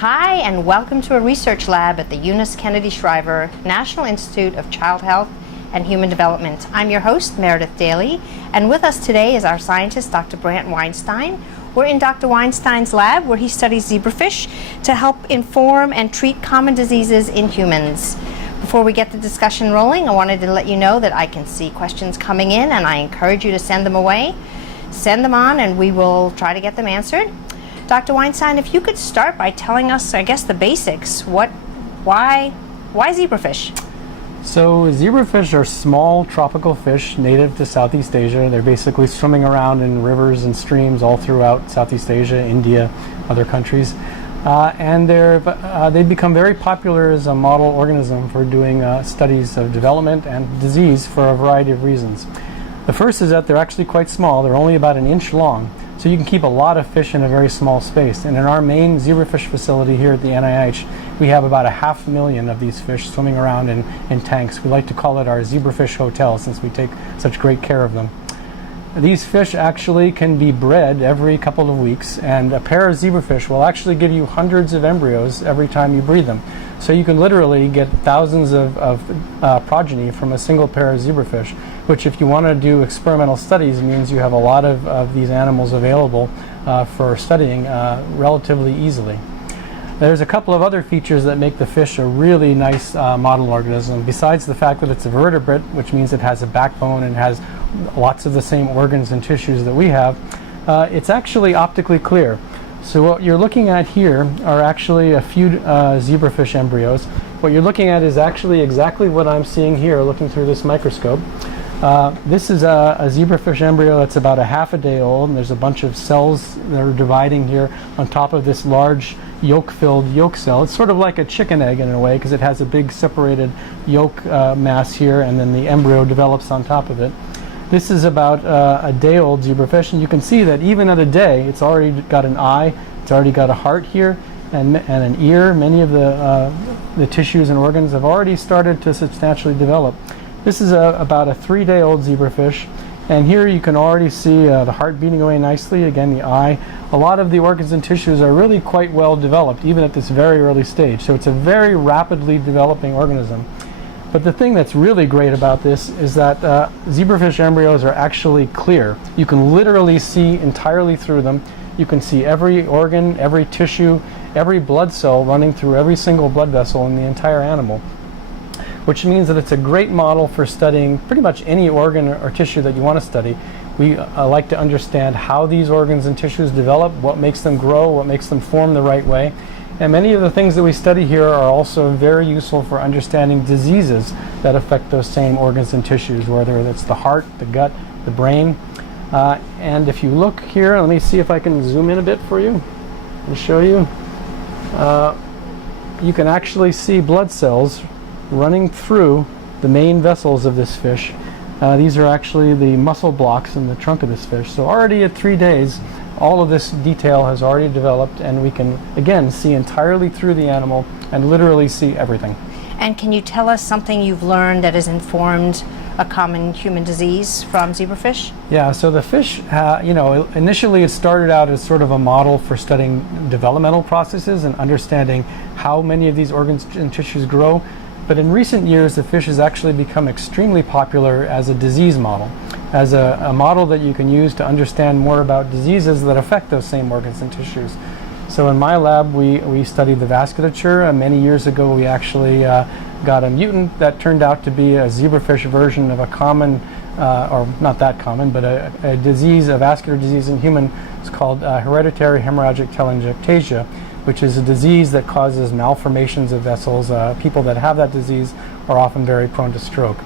Hi, and welcome to a research lab at the Eunice Kennedy Shriver National Institute of Child Health and Human Development. I'm your host, Meredith Daly, and with us today is our scientist, Dr. Brant Weinstein. We're in Dr. Weinstein's lab where he studies zebrafish to help inform and treat common diseases in humans. Before we get the discussion rolling, I wanted to let you know that I can see questions coming in, and I encourage you to send them away. Send them on, and we will try to get them answered. Dr. Weinstein, if you could start by telling us, I guess, the basics. Why zebrafish? So zebrafish are small tropical fish native to Southeast Asia. They're basically swimming around in rivers and streams all throughout Southeast Asia, India, other countries. And they've become very popular as a model organism for doing studies of development and disease for a variety of reasons. The first is that they're actually quite small. They're only about an inch long. So you can keep a lot of fish in a very small space. And in our main zebrafish facility here at the NIH, we have about 500,000 of these fish swimming around in tanks. We like to call it our zebrafish hotel since we take such great care of them. These fish actually can be bred every couple of weeks, and a pair of zebrafish will actually give you hundreds of embryos every time you breed them. So you can literally get thousands of progeny from a single pair of zebrafish, which if you want to do experimental studies means you have a lot of these animals available for studying relatively easily. There's a couple of other features that make the fish a really nice model organism. Besides the fact that it's a vertebrate, which means it has a backbone and has lots of the same organs and tissues that we have, it's actually optically clear. So what you're looking at here are actually a few zebrafish embryos. What you're looking at is actually exactly what I'm seeing here looking through this microscope. This is a zebrafish embryo that's about half a day old, and there's a bunch of cells that are dividing here on top of this large yolk-filled yolk cell. It's sort of like a chicken egg in a way because it has a big separated yolk mass here, and then the embryo develops on top of it. This is about a day-old zebrafish, and you can see that even at a day, it's already got an eye, it's already got a heart here, and an ear. Many of the tissues and organs have already started to substantially develop. This is about a 3-day-old zebrafish, and here you can already see the heart beating away nicely, again the eye. A lot of the organs and tissues are really quite well developed, even at this very early stage, so it's a very rapidly developing organism. But the thing that's really great about this is that zebrafish embryos are actually clear. You can literally see entirely through them. You can see every organ, every tissue, every blood cell running through every single blood vessel in the entire animal, which means that it's a great model for studying pretty much any organ or tissue that you want to study. We like to understand how these organs and tissues develop, what makes them grow, what makes them form the right way. And many of the things that we study here are also very useful for understanding diseases that affect those same organs and tissues, whether it's the heart, the gut, the brain. And if you look here, let me see if I can zoom in a bit for you and show you. You can actually see blood cells running through the main vessels of this fish. These are actually the muscle blocks in the trunk of this fish. So already at 3 days, all of this detail has already developed, and we can, again, see entirely through the animal and literally see everything. And can you tell us something you've learned that has informed a common human disease from zebrafish? Yeah, so the fish, initially it started out as sort of a model for studying developmental processes and understanding how many of these organs and tissues grow. But in recent years, the fish has actually become extremely popular as a disease model, as a model that you can use to understand more about diseases that affect those same organs and tissues. So in my lab, we studied the vasculature. Many years ago, we actually got a mutant that turned out to be a zebrafish version of a common, or not that common, but a disease, a vascular disease in human. It's called hereditary hemorrhagic telangiectasia, which is a disease that causes malformations of vessels. People that have that disease are often very prone to stroke.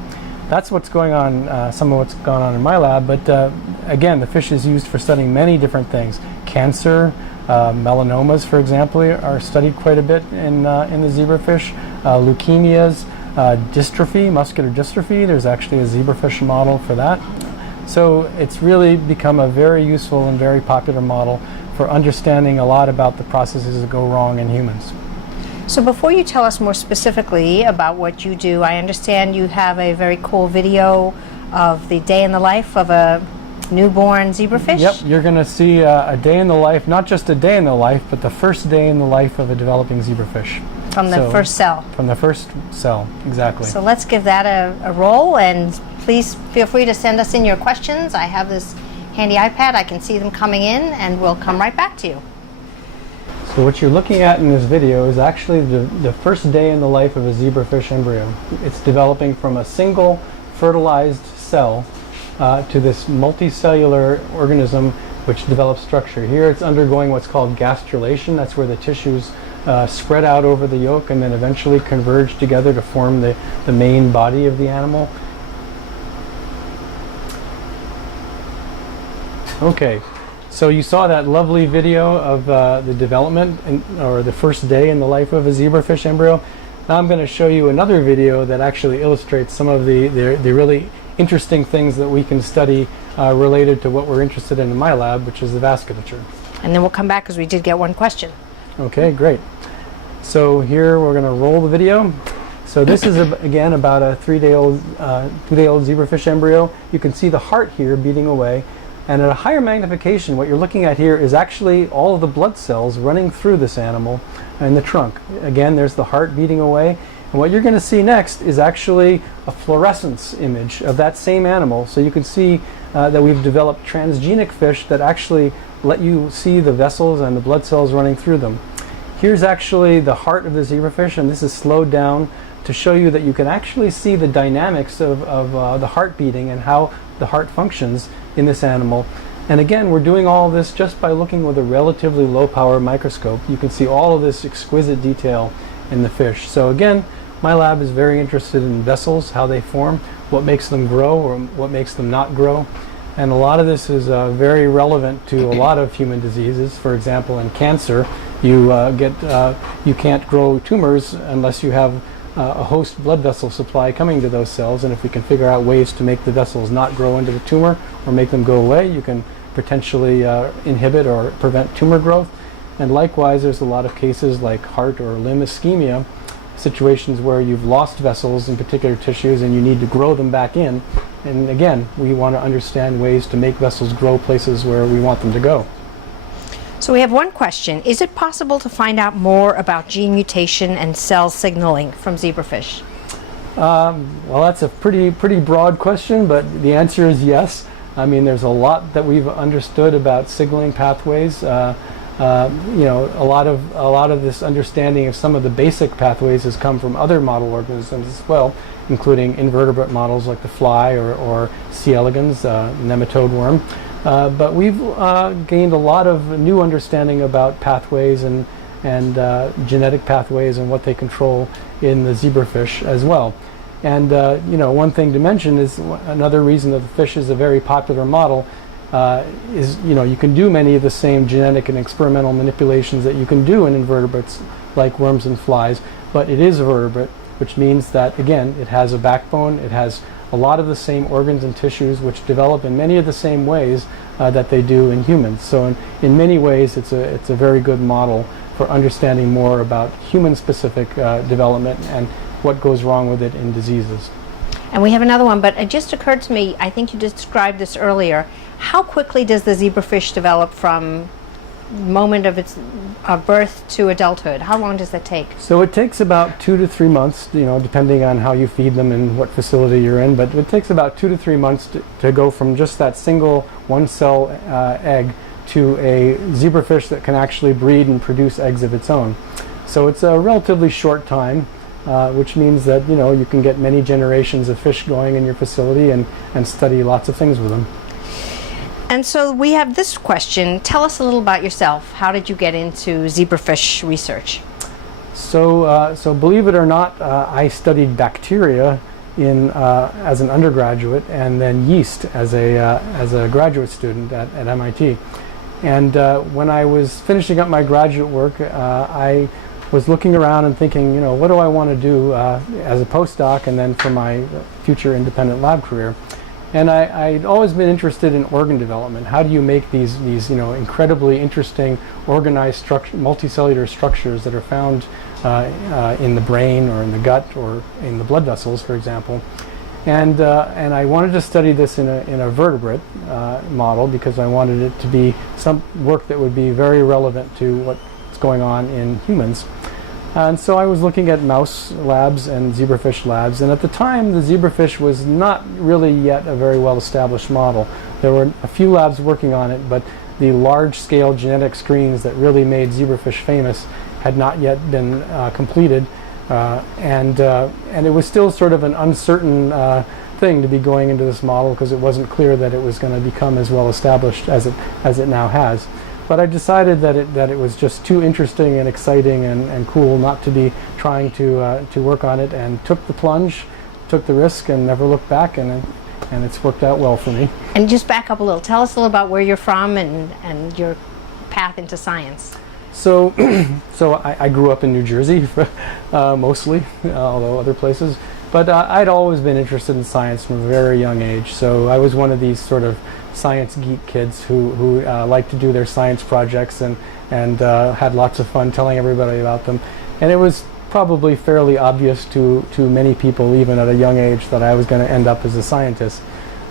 That's what's going on, some of what's going on in my lab, but again, the fish is used for studying many different things. Cancer, melanomas, for example, are studied quite a bit in the zebrafish. Leukemias, dystrophy, muscular dystrophy, there's actually a zebrafish model for that. So it's really become a very useful and very popular model for understanding a lot about the processes that go wrong in humans. So before you tell us more specifically about what you do, I understand you have a very cool video of the day in the life of a newborn zebrafish? Yep, you're going to see a day in the life, not just a day in the life, but the first day in the life of a developing zebrafish. From the first cell. From the first cell, exactly. So let's give that a roll, and please feel free to send us in your questions. I have this handy iPad. I can see them coming in, and we'll come right back to you. So what you're looking at in this video is actually the first day in the life of a zebrafish embryo. It's developing from a single fertilized cell to this multicellular organism which develops structure. Here it's undergoing what's called gastrulation. That's where the tissues spread out over the yolk and then eventually converge together to form the main body of the animal. Okay, so you saw that lovely video of the development or the first day in the life of a zebrafish embryo. Now I'm going to show you another video that actually illustrates some of the really interesting things that we can study related to what we're interested in my lab, which is the vasculature. And then we'll come back because we did get one question. Okay, great. So here we're going to roll the video. So this is again about a 2-day-old zebrafish embryo. You can see the heart here beating away. And at a higher magnification, what you're looking at here is actually all of the blood cells running through this animal in the trunk. Again, there's the heart beating away. And what you're going to see next is actually a fluorescence image of that same animal. So you can see that we've developed transgenic fish that actually let you see the vessels and the blood cells running through them. Here's actually the heart of the zebrafish, and this is slowed down to show you that you can actually see the dynamics of the heart beating and how the heart functions in this animal. And again, we're doing all of this just by looking with a relatively low power microscope. You can see all of this exquisite detail in the fish. So again, my lab is very interested in vessels, how they form, what makes them grow or what makes them not grow. And a lot of this is very relevant to a lot of human diseases. For example, in cancer, you can't grow tumors unless you have a host blood vessel supply coming to those cells, and if we can figure out ways to make the vessels not grow into the tumor or make them go away, you can potentially inhibit or prevent tumor growth. And likewise, there's a lot of cases like heart or limb ischemia, situations where you've lost vessels in particular tissues and you need to grow them back in. And again, we want to understand ways to make vessels grow places where we want them to go. So we have one question. Is it possible to find out more about gene mutation and cell signaling from zebrafish? Well, that's a pretty broad question, but the answer is yes. I mean, there's a lot that we've understood about signaling pathways. A lot of this understanding of some of the basic pathways has come from other model organisms as well, including invertebrate models like the fly or C. elegans, nematode worm. But we've gained a lot of new understanding about pathways and genetic pathways and what they control in the zebrafish as well. And one thing to mention is another reason that the fish is a very popular model is you can do many of the same genetic and experimental manipulations that you can do in invertebrates like worms and flies, but it is a vertebrate, which means that again it has a backbone, it has a lot of the same organs and tissues which develop in many of the same ways that they do in humans. So in many ways it's a very good model for understanding more about human-specific development and what goes wrong with it in diseases. And we have another one, but it just occurred to me, I think you described this earlier, how quickly does the zebrafish develop from moment of its birth to adulthood? How long does that take? So it takes about 2 to 3 months, depending on how you feed them and what facility you're in, but it takes about 2 to 3 months to go from just that single one-cell egg to a zebrafish that can actually breed and produce eggs of its own. So it's a relatively short time, which means that you can get many generations of fish going in your facility and study lots of things with them. And so we have this question. Tell us a little about yourself. How did you get into zebrafish research? So believe it or not, I studied bacteria as an undergraduate, and then yeast as a graduate student at MIT. And when I was finishing up my graduate work, I was looking around and thinking, what do I want to do as a postdoc and then for my future independent lab career? And I'd always been interested in organ development. How do you make these incredibly interesting organized multicellular structures that are found in the brain or in the gut or in the blood vessels, for example? And I wanted to study this in a vertebrate model because I wanted it to be some work that would be very relevant to what's going on in humans. And so I was looking at mouse labs and zebrafish labs, and at the time the zebrafish was not really yet a very well established model. There were a few labs working on it, but the large-scale genetic screens that really made zebrafish famous had not yet been completed, and it was still sort of an uncertain thing to be going into this model because it wasn't clear that it was going to become as well established as it now has. But I decided that it was just too interesting and exciting and cool not to be trying to work on it, and took the plunge, took the risk, and never looked back, and it's worked out well for me. And just back up a little. Tell us a little about where you're from and your path into science. So I grew up in New Jersey, mostly, although other places. But I'd always been interested in science from a very young age. So I was one of these sort of science geek kids who liked to do their science projects and had lots of fun telling everybody about them. And it was probably fairly obvious to many people, even at a young age, that I was going to end up as a scientist.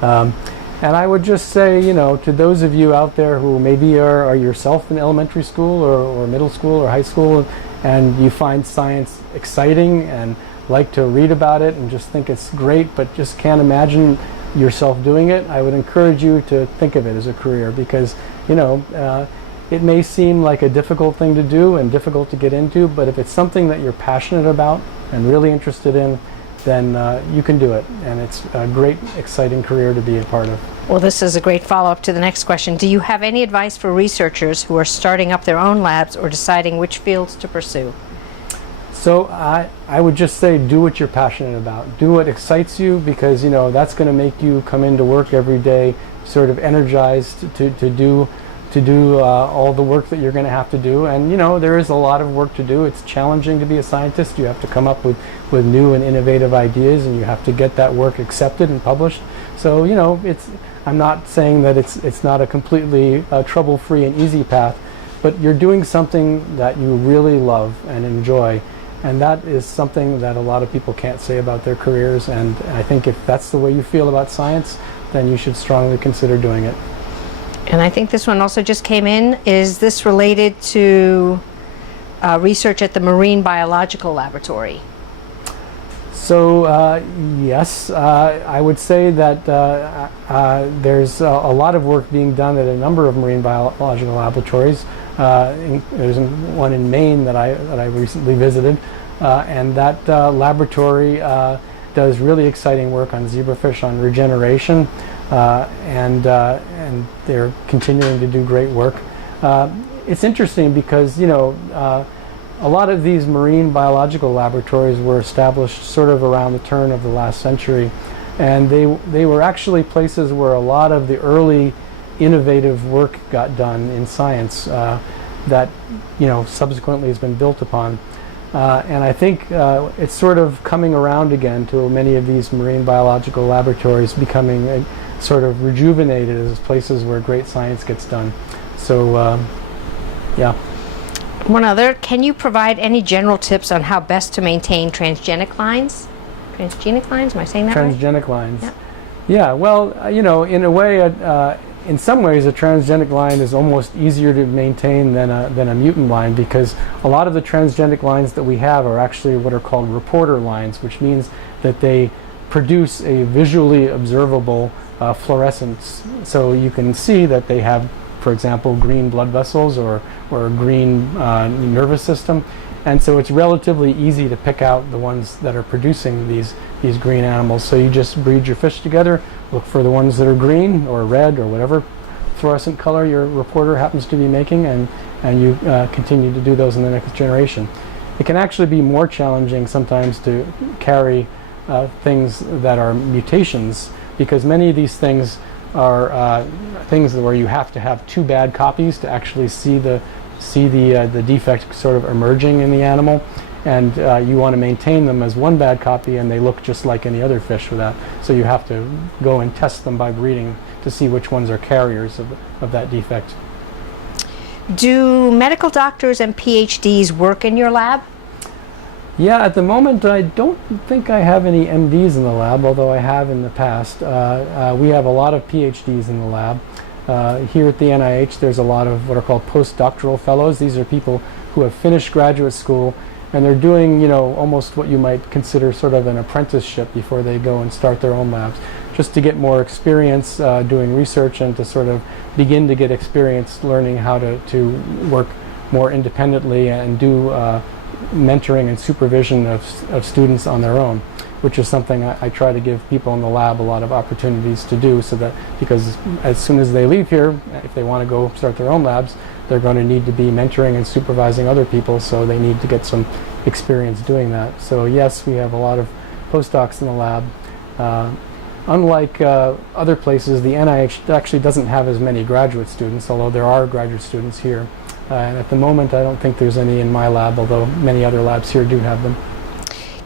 And I would just say, to those of you out there who maybe are yourself in elementary school or middle school or high school, and you find science exciting and like to read about it and just think it's great, but just can't imagine yourself doing it, I would encourage you to think of it as a career, because it may seem like a difficult thing to do and difficult to get into, but if it's something that you're passionate about and really interested in, then you can do it, and it's a great, exciting career to be a part of. Well, this is a great follow-up to the next question. Do you have any advice for researchers who are starting up their own labs or deciding which fields to pursue? So I would just say, do what you're passionate about. Do what excites you, because that's going to make you come into work every day sort of energized to do all the work that you're going to have to do. And there is a lot of work to do. It's challenging to be a scientist. You have to come up with new and innovative ideas, and you have to get that work accepted and published. So I'm not saying that it's not a completely trouble-free and easy path, but you're doing something that you really love and enjoy. And that is something that a lot of people can't say about their careers. And I think if that's the way you feel about science, then you should strongly consider doing it. And I think this one also just came in. Is this related to research at the Marine Biological Laboratory? So yes, I would say that there's a lot of work being done at a number of marine biological laboratories. There's one in Maine that I recently visited, and that laboratory does really exciting work on zebrafish, on regeneration, and they're continuing to do great work. It's interesting because a lot of these marine biological laboratories were established sort of around the turn of the last century, and they were actually places where a lot of the early innovative work got done in science that subsequently has been built upon. And I think it's sort of coming around again to many of these marine biological laboratories becoming sort of rejuvenated as places where great science gets done. So yeah. One other, can you provide any general tips on how best to maintain transgenic lines? Transgenic lines, am I saying that right? Transgenic lines. Yeah. Yeah, well, in a way, in some ways, a transgenic line is almost easier to maintain than a mutant line, because a lot of the transgenic lines that we have are actually what are called reporter lines, which means that they produce a visually observable fluorescence. So you can see that they have, for example, green blood vessels or a green nervous system. And so it's relatively easy to pick out the ones that are producing these green animals. So you just breed your fish together, look for the ones that are green or red or whatever fluorescent color your reporter happens to be making, and you continue to do those in the next generation. It can actually be more challenging sometimes to carry things that are mutations, because many of these things are things where you have to have two bad copies to actually see the defect sort of emerging in the animal, and you want to maintain them as one bad copy, and they look just like any other fish with that. So you have to go and test them by breeding to see which ones are carriers of that defect. Do medical doctors and PhDs work in your lab? Yeah, at the moment I don't think I have any MDs in the lab, although I have in the past. We have a lot of PhDs in the lab. Here at the NIH there's a lot of what are called postdoctoral fellows. These are people who have finished graduate school and they're doing, almost what you might consider sort of an apprenticeship before they go and start their own labs, just to get more experience doing research and to sort of begin to get experience learning how to work more independently and do mentoring and supervision of students on their own, which is something I try to give people in the lab a lot of opportunities to do, so that because as soon as they leave here, if they want to go start their own labs, they're going to need to be mentoring and supervising other people, so they need to get some experience doing that. So yes, we have a lot of postdocs in the lab. Unlike other places, the NIH actually doesn't have as many graduate students, although there are graduate students here. And at the moment, I don't think there's any in my lab, although many other labs here do have them.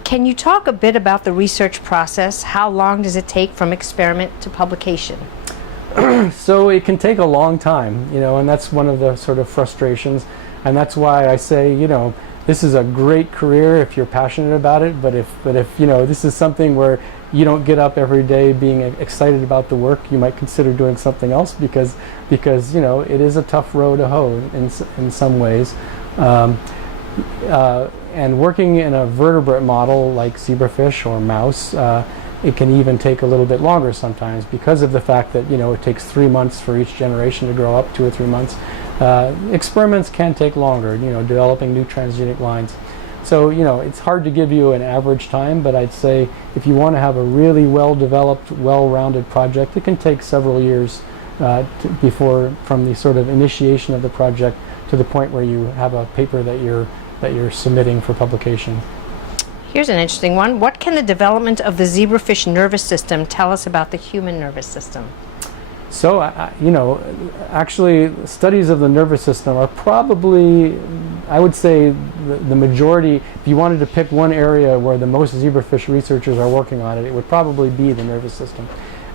Can you talk a bit about the research process? How long does it take from experiment to publication? So it can take a long time, and that's one of the sort of frustrations. And that's why I say, this is a great career if you're passionate about it, but if this is something where you don't get up every day being excited about the work, you might consider doing something else because it is a tough row to hoe in some ways. And working in a vertebrate model like zebrafish or mouse, it can even take a little bit longer sometimes because of the fact that it takes 3 months for each generation to grow up, 2 or 3 months. Experiments can take longer, developing new transgenic lines. So, it's hard to give you an average time, but I'd say if you want to have a really well-developed, well-rounded project, it can take several years from the sort of initiation of the project to the point where you have a paper that you're submitting for publication. Here's an interesting one. What can the development of the zebrafish nervous system tell us about the human nervous system? So, actually, studies of the nervous system are probably, I would say, the majority. If you wanted to pick one area where the most zebrafish researchers are working on it, it would probably be the nervous system.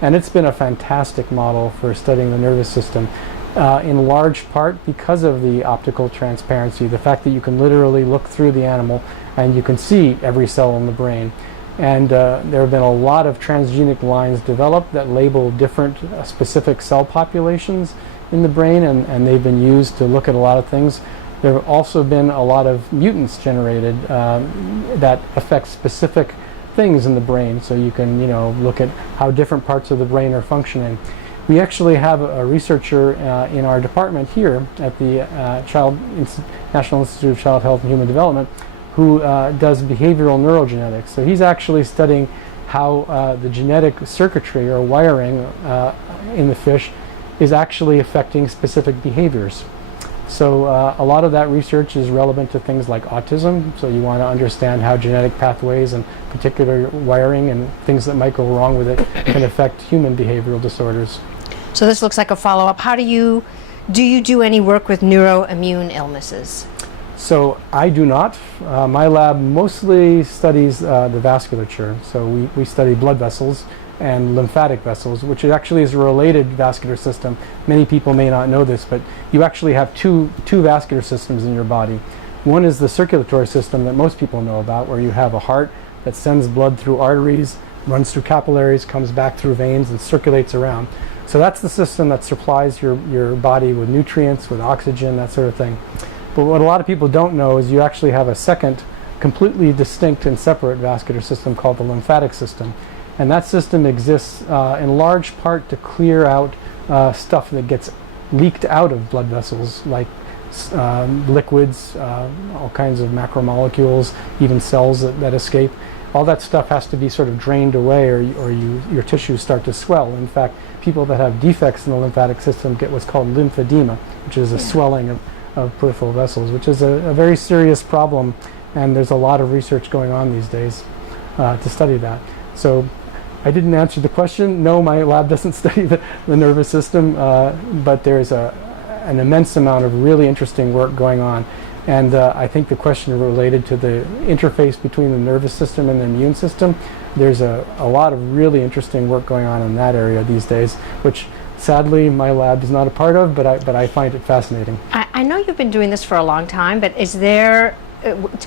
And it's been a fantastic model for studying the nervous system, in large part because of the optical transparency, the fact that you can literally look through the animal and you can see every cell in the brain. And there have been a lot of transgenic lines developed that label different specific cell populations in the brain, and they've been used to look at a lot of things. There have also been a lot of mutants generated that affect specific things in the brain, so you can look at how different parts of the brain are functioning. We actually have a researcher in our department here at the National Institute of Child Health and Human Development who does behavioral neurogenetics. So he's actually studying how the genetic circuitry or wiring in the fish is actually affecting specific behaviors. So a lot of that research is relevant to things like autism. So you want to understand how genetic pathways and particular wiring and things that might go wrong with it can affect human behavioral disorders. So this looks like a follow-up. How do you do any work with neuroimmune illnesses? So I do not. My lab mostly studies the vasculature. So we study blood vessels and lymphatic vessels, which actually is a related vascular system. Many people may not know this, but you actually have two vascular systems in your body. One is the circulatory system that most people know about, where you have a heart that sends blood through arteries, runs through capillaries, comes back through veins, and circulates around. So that's the system that supplies your body with nutrients, with oxygen, that sort of thing. But what a lot of people don't know is you actually have a second, completely distinct and separate vascular system called the lymphatic system. And that system exists in large part to clear out stuff that gets leaked out of blood vessels, like liquids, all kinds of macromolecules, even cells that escape. All that stuff has to be sort of drained away, or your tissues start to swell. In fact, people that have defects in the lymphatic system get what's called lymphedema, which is a swelling of peripheral vessels, which is a very serious problem, and there's a lot of research going on these days to study that. So I didn't answer the question. No, my lab doesn't study the nervous system, but there's an immense amount of really interesting work going on. And I think the question related to the interface between the nervous system and the immune system, there's a lot of really interesting work going on in that area these days, which sadly my lab is not a part of, but I find it fascinating. I know you've been doing this for a long time, but is there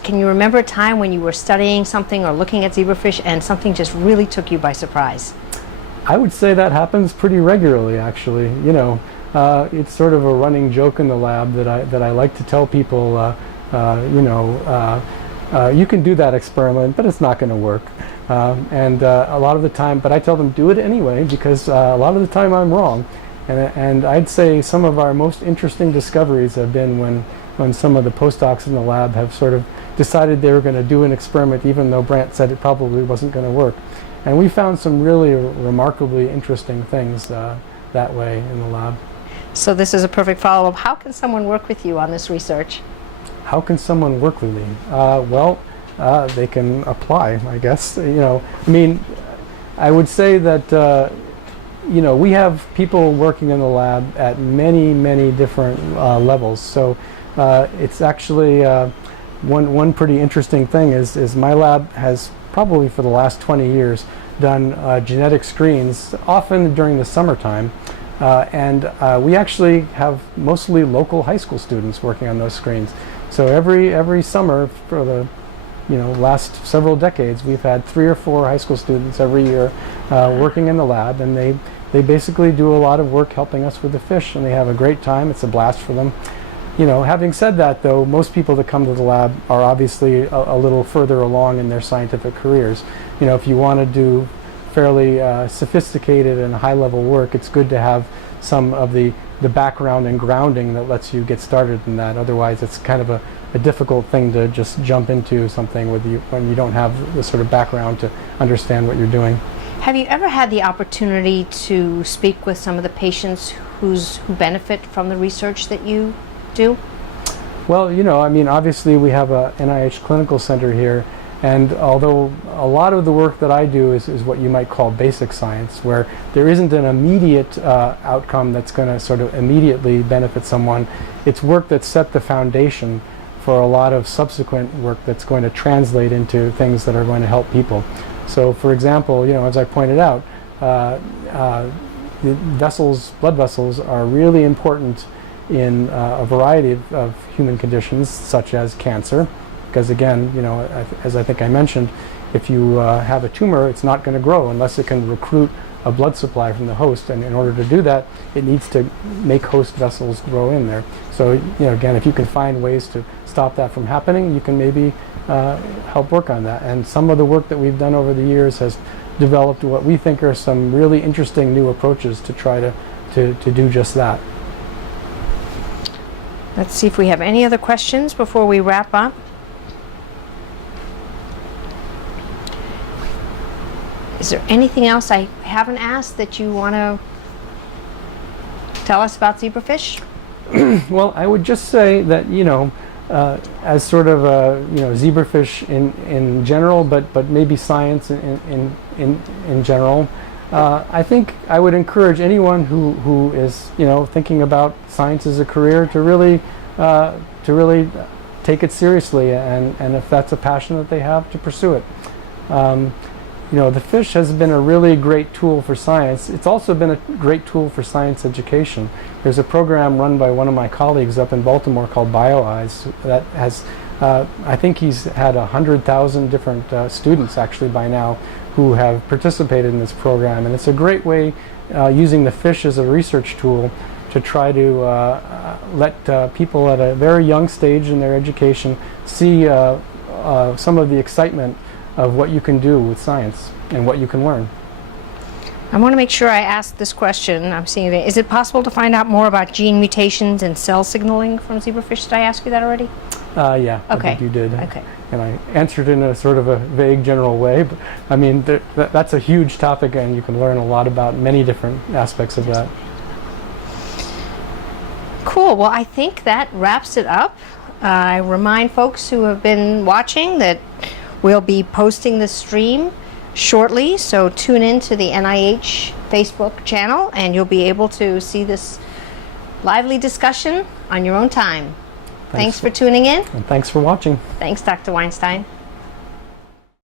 can you remember a time when you were studying something or looking at zebrafish and something just really took you by surprise? I would say that happens pretty regularly, actually. It's sort of a running joke in the lab that I like to tell people, you can do that experiment, but it's not going to work. A lot of the time, but I tell them do it anyway, because a lot of the time I'm wrong. And I'd say some of our most interesting discoveries have been when some of the postdocs in the lab have sort of decided they were going to do an experiment even though Brant said it probably wasn't going to work. And we found some really remarkably interesting things that way in the lab. So this is a perfect follow-up. How can someone work with you on this research? How can someone work with me? They can apply, I guess. I would say that we have people working in the lab at many different levels. So it's actually one pretty interesting thing is my lab has probably for the last 20 years done genetic screens, often during the summertime. We actually have mostly local high school students working on those screens. So every summer for the last several decades, we've had 3 or 4 high school students every year working in the lab, and they basically do a lot of work helping us with the fish, and they have a great time. It's a blast for them. Having said that, though, most people that come to the lab are obviously a little further along in their scientific careers. If you want to do fairly sophisticated and high-level work, it's good to have some of the background and grounding that lets you get started in that. Otherwise, it's kind of a difficult thing to just jump into something when you don't have the sort of background to understand what you're doing. Have you ever had the opportunity to speak with some of the patients who benefit from the research that you do? Well, obviously we have a NIH clinical center here, and although a lot of the work that I do is what you might call basic science, where there isn't an immediate outcome that's going to sort of immediately benefit someone, it's work that set the foundation for a lot of subsequent work that's going to translate into things that are going to help people. So, for example, as I pointed out, blood vessels are really important in a variety of human conditions, such as cancer. Because again, as I think I mentioned, if you have a tumor, it's not going to grow unless it can recruit a blood supply from the host. And in order to do that, it needs to make host vessels grow in there. So, again, if you can find ways to stop that from happening, you can maybe help work on that. And some of the work that we've done over the years has developed what we think are some really interesting new approaches to try to do just that. Let's see if we have any other questions before we wrap up. Is there anything else I haven't asked that you want to tell us about zebrafish? Well, I would just say that, as sort of zebrafish in general, but maybe science in general, I think I would encourage anyone who is thinking about science as a career to really take it seriously, and if that's a passion that they have, to pursue it. The fish has been a really great tool for science. It's also been a great tool for science education. There's a program run by one of my colleagues up in Baltimore called BioEyes that has, I think he's had 100,000 different students actually by now who have participated in this program. And it's a great way, using the fish as a research tool, to try to let people at a very young stage in their education see some of the excitement of what you can do with science and what you can learn. I want to make sure I ask this question. I'm seeing it. Is it possible to find out more about gene mutations and cell signaling from zebrafish? Did I ask you that already? Yeah, okay. I think you did. Okay. And I answered in a sort of a vague general way, but I mean, that's a huge topic, and you can learn a lot about many different aspects of that. Cool. Well, I think that wraps it up. I remind folks who have been watching that we'll be posting the stream shortly, so tune in to the NIH Facebook channel and you'll be able to see this lively discussion on your own time. Thanks for tuning in. And thanks for watching. Thanks, Dr. Weinstein.